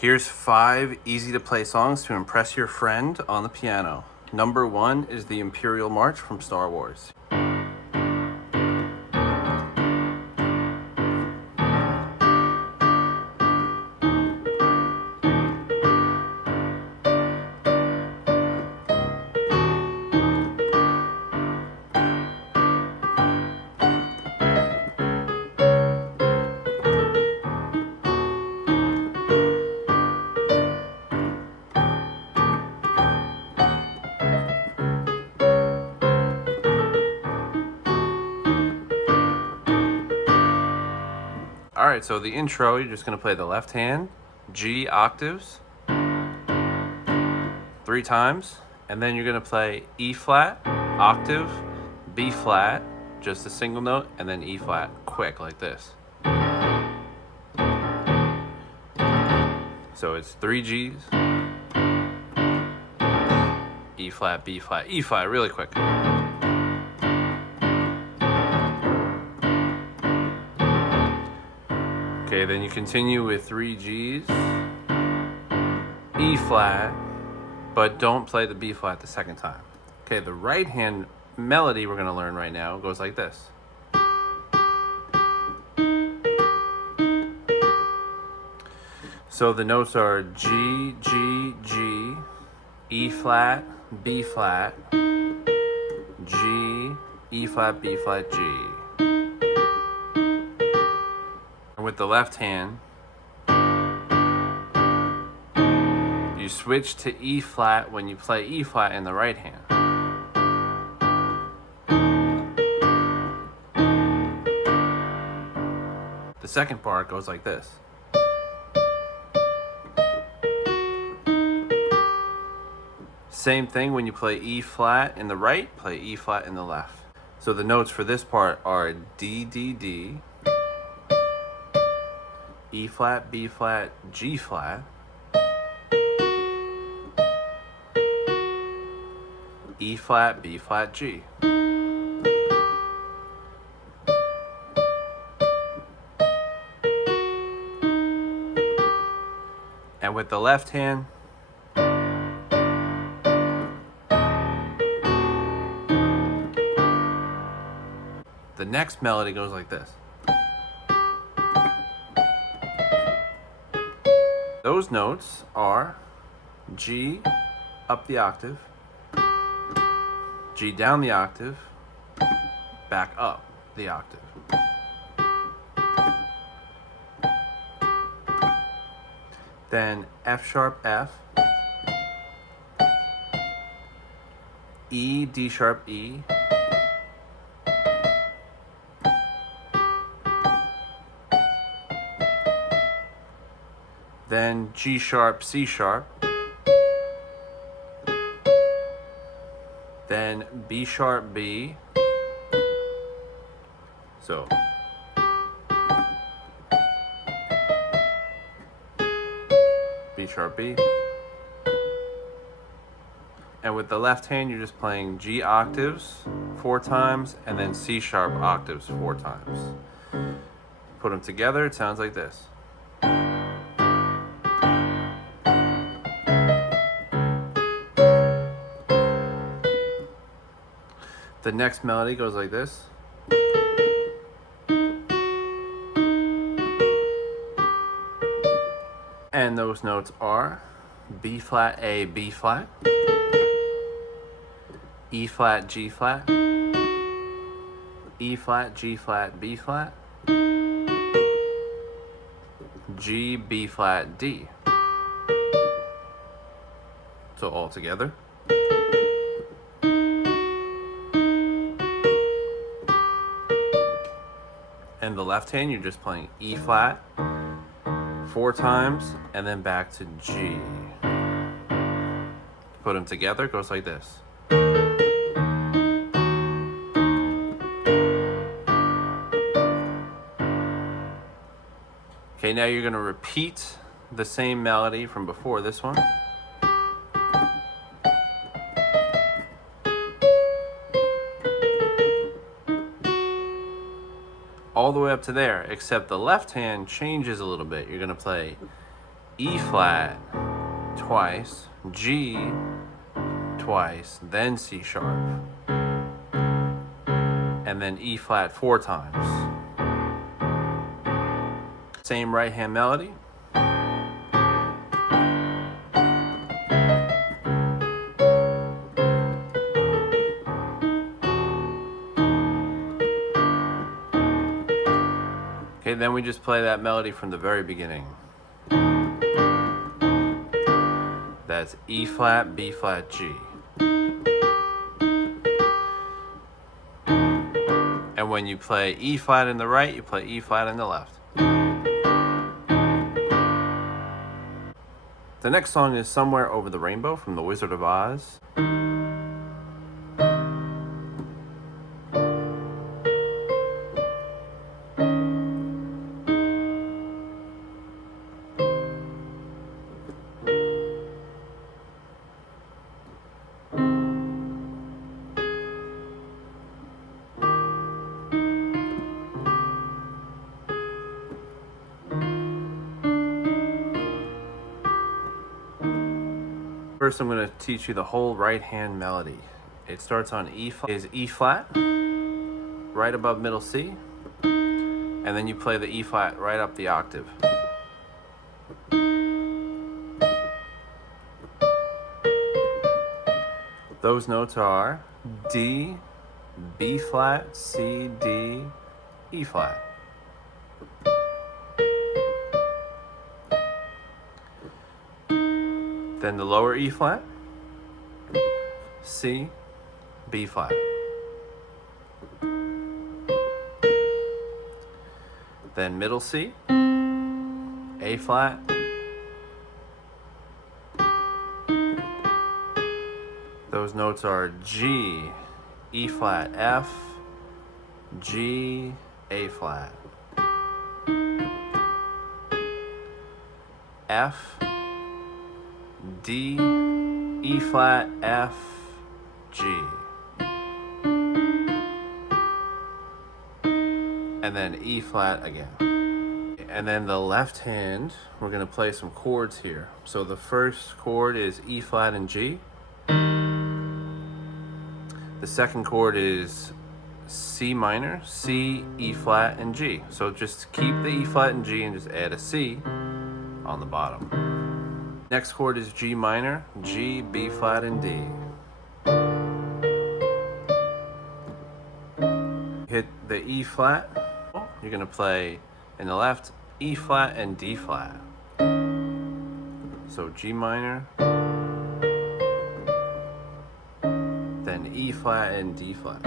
Here's 5 easy to play songs to impress your friend on the piano. Number 1 is the Imperial March from Star Wars. Alright, so the intro, you're just going to play the left hand, G octaves, 3 times, and then you're going to play E flat, octave, B flat, just a single note, and then E flat, quick like this. So it's 3 Gs, E flat, B flat, E flat, really quick. Okay, then you continue with 3 Gs, E flat, but don't play the B flat the second time. Okay, the right hand melody we're gonna learn right now goes like this. So the notes are G, G, G, E flat, B flat, G, E flat, B flat, G. And with the left hand, you switch to E flat when you play E flat in the right hand. The second part goes like this. Same thing when you play E flat in the right, play E flat in the left. So the notes for this part are D, D, D, E flat, B flat, G flat, E flat, B flat, G. And with the left hand, the next melody goes like this. Those notes are G up the octave, G down the octave, back up the octave. Then F sharp F, E, D sharp E, then G sharp, C sharp, then B sharp, B, so B sharp, B, and with the left hand you're just playing G octaves 4 times and then C sharp octaves 4 times. Put them together, it sounds like this. The next melody goes like this. And those notes are B flat, A, B flat, E flat, G flat, E flat, G flat, B flat, G, B flat, D. So all together. And the left hand, you're just playing E flat 4 times and then back to G. Put them together, it goes like this. Okay, now you're going to repeat the same melody from before this one. All the way up to there, except the left hand changes a little bit. You're going to play E flat twice, G twice, then C sharp, and then E flat 4 times. Same right hand melody. Okay, then we just play that melody from the very beginning. That's E flat, B flat, G. And when you play E flat in the right, you play E flat in the left. The next song is Somewhere Over the Rainbow from The Wizard of Oz. First, I'm going to teach you the whole right hand melody. It starts on E flat, is E flat, right above middle C, and then you play the E flat right up the octave. Those notes are D, B flat, C, D, E flat. Then the lower E flat, C, B flat. Then middle C, A flat, those notes are G, E flat, F, G, A flat, F, D, E flat, F, G. And then E flat again. And then the left hand, we're going to play some chords here. So the first chord is E flat and G. The second chord is C minor, C, E flat, and G. So just keep the E flat and G and just add a C on the bottom. Next chord is G minor, G, B flat, and D. Hit the E flat. You're going to play in the left E flat and D flat. So G minor, then E flat and D flat.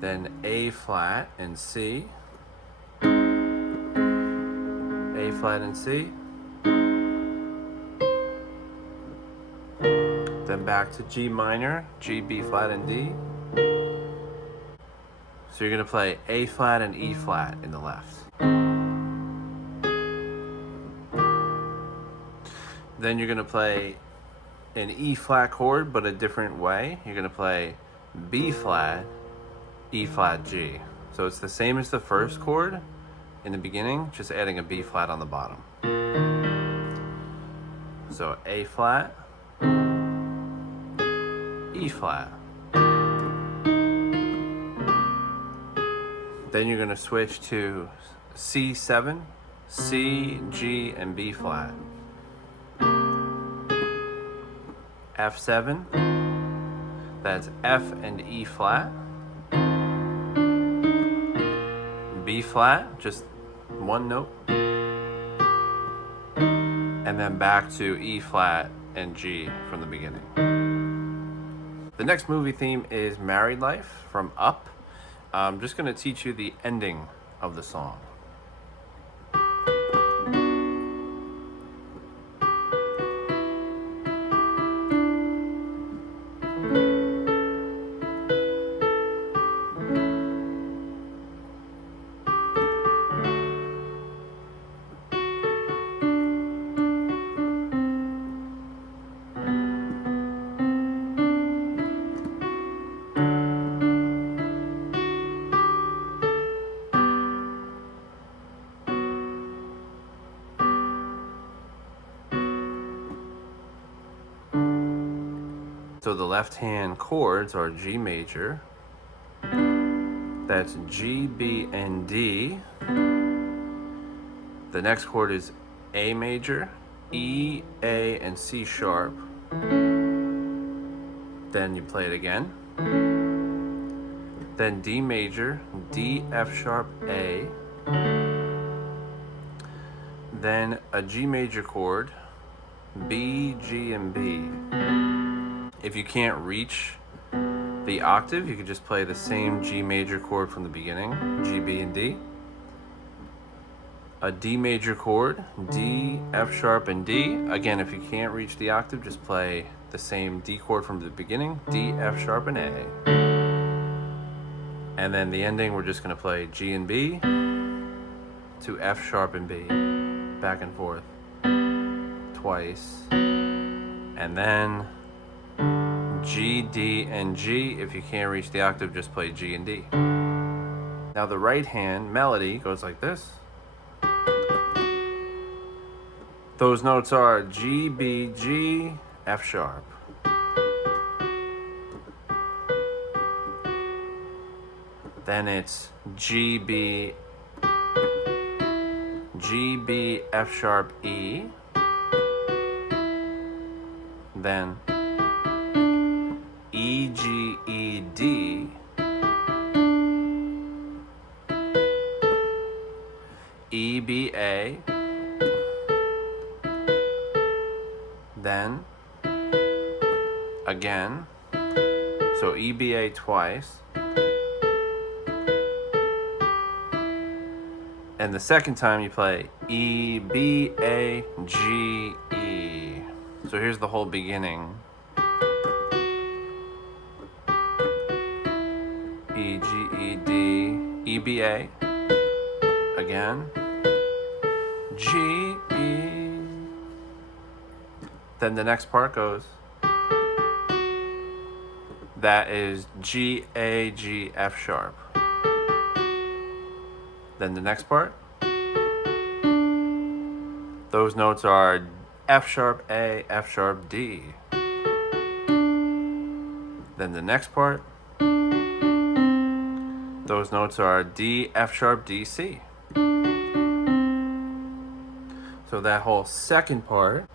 Then A flat and C. A flat and C. Then back to G minor, G, B flat, and D. So you're going to play A flat and E flat in the left. Then you're going to play an E flat chord, but a different way. You're going to play B flat, E flat, G. So it's the same as the first chord in the beginning, just adding a B flat on the bottom. So A flat, E flat. Then you're going to switch to C7, C, G, and B flat. F7, that's F and E flat. B flat, just one note. And then back to E flat and G from the beginning. The next movie theme is Married Life from Up. I'm just going to teach you the ending of the song. So the left hand chords are G major. That's G, B, and D. The next chord is A major, E, A, and C sharp. Then you play it again. Then D major, D, F sharp, A. Then a G major chord, B, G, and B. If you can't reach the octave, you could just play the same G major chord from the beginning, G, B, and D. A D major chord, D, F sharp, and D. Again, if you can't reach the octave, just play the same D chord from the beginning, D, F sharp, and A. And then the ending, we're just gonna play G and B to F sharp and B, back and forth, twice. And then G, D, and G. If you can't reach the octave, just play G and D. Now the right hand melody goes like this. Those notes are G, B, G, F sharp. Then it's G, B, F sharp, E. Then E, G, E, D. E, B, A. Then again, so E, B, A twice. And the second time you play E, B, A, G, E. So here's the whole beginning. E, G, E, D, E, B, A. Again. G, E. Then the next part goes. That is G, A, G, F sharp. Then the next part. Those notes are F sharp, A, F sharp, D. Then the next part. Those notes are D, F sharp, D, C. So that whole second part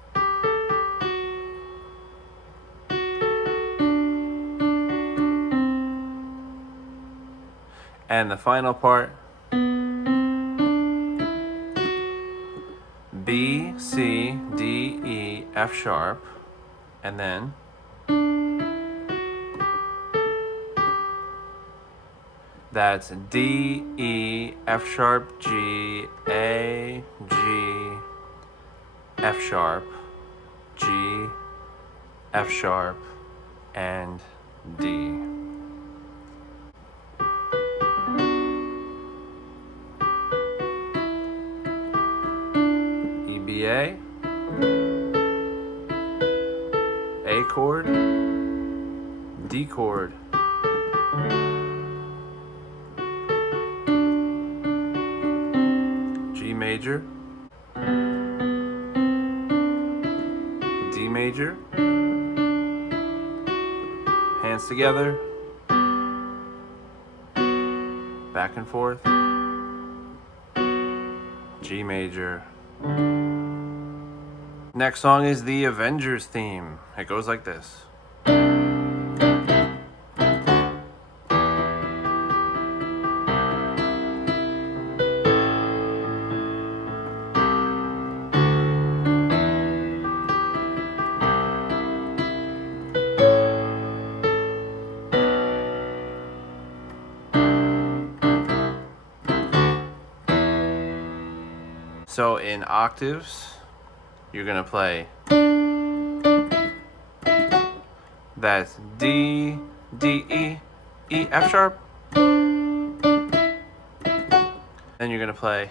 and the final part, B, C, D, E, F sharp, and then that's D, E, F sharp, G, A, G, F sharp, G, F sharp, and D. E, B, A chord, D chord, G major, D major, hands together, back and forth, G major. Next song is the Avengers Theme. It goes like this. So in octaves, you're gonna play, that's D, D, E, E, F sharp. Then you're gonna play,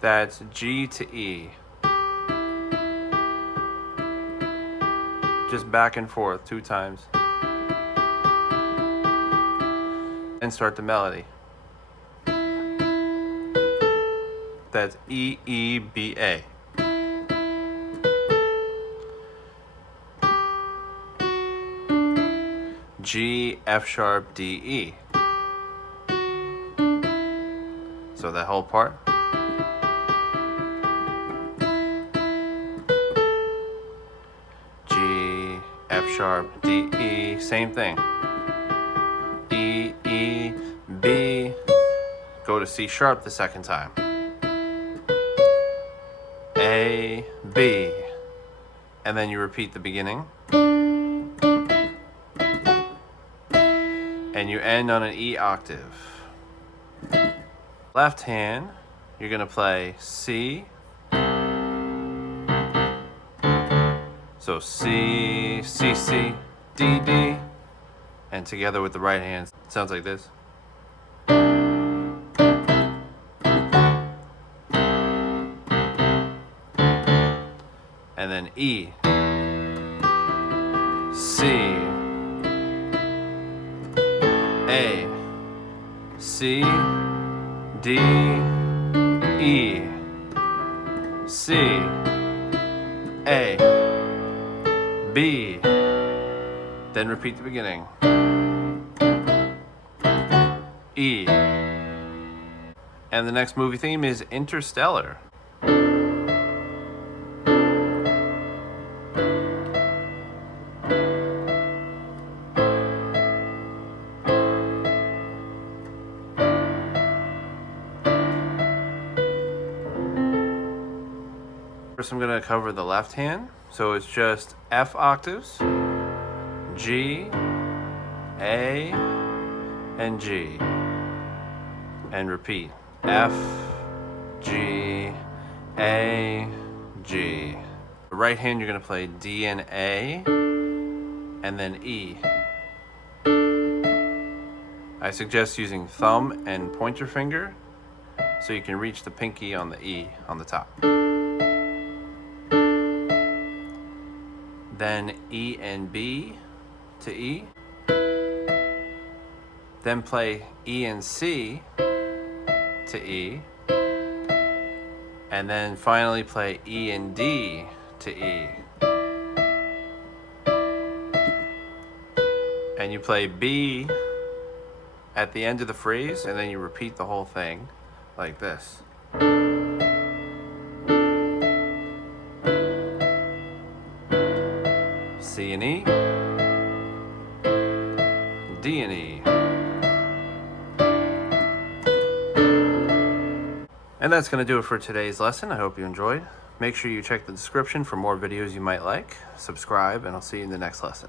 that's G to E. Just back and forth 2 times. And start the melody. That's E, E, B, A. G, F sharp, D, E. So that whole part. G, F sharp, D, E, same thing. E, E, B, go to C sharp the second time. A, B, and then you repeat the beginning. And you end on an E octave. Left hand, you're gonna play C. So C, C, C, D, D. And together with the right hand, it sounds like this. And then E, C, A, C, D, E, C, A, B. Then repeat the beginning. E. And the next movie theme is Interstellar. First I'm going to cover the left hand. So it's just F octaves, G, A, and G. And repeat. F, G, A, G. The right hand you're going to play D and A, and then E. I suggest using thumb and pointer finger so you can reach the pinky on the E on the top. Then E and B to E. Then play E and C to E. And then finally play E and D to E. And you play B at the end of the phrase, and then you repeat the whole thing like this. C and E, D and E. And that's going to do it for today's lesson. I hope you enjoyed. Make sure you check the description for more videos you might like. Subscribe, and I'll see you in the next lesson.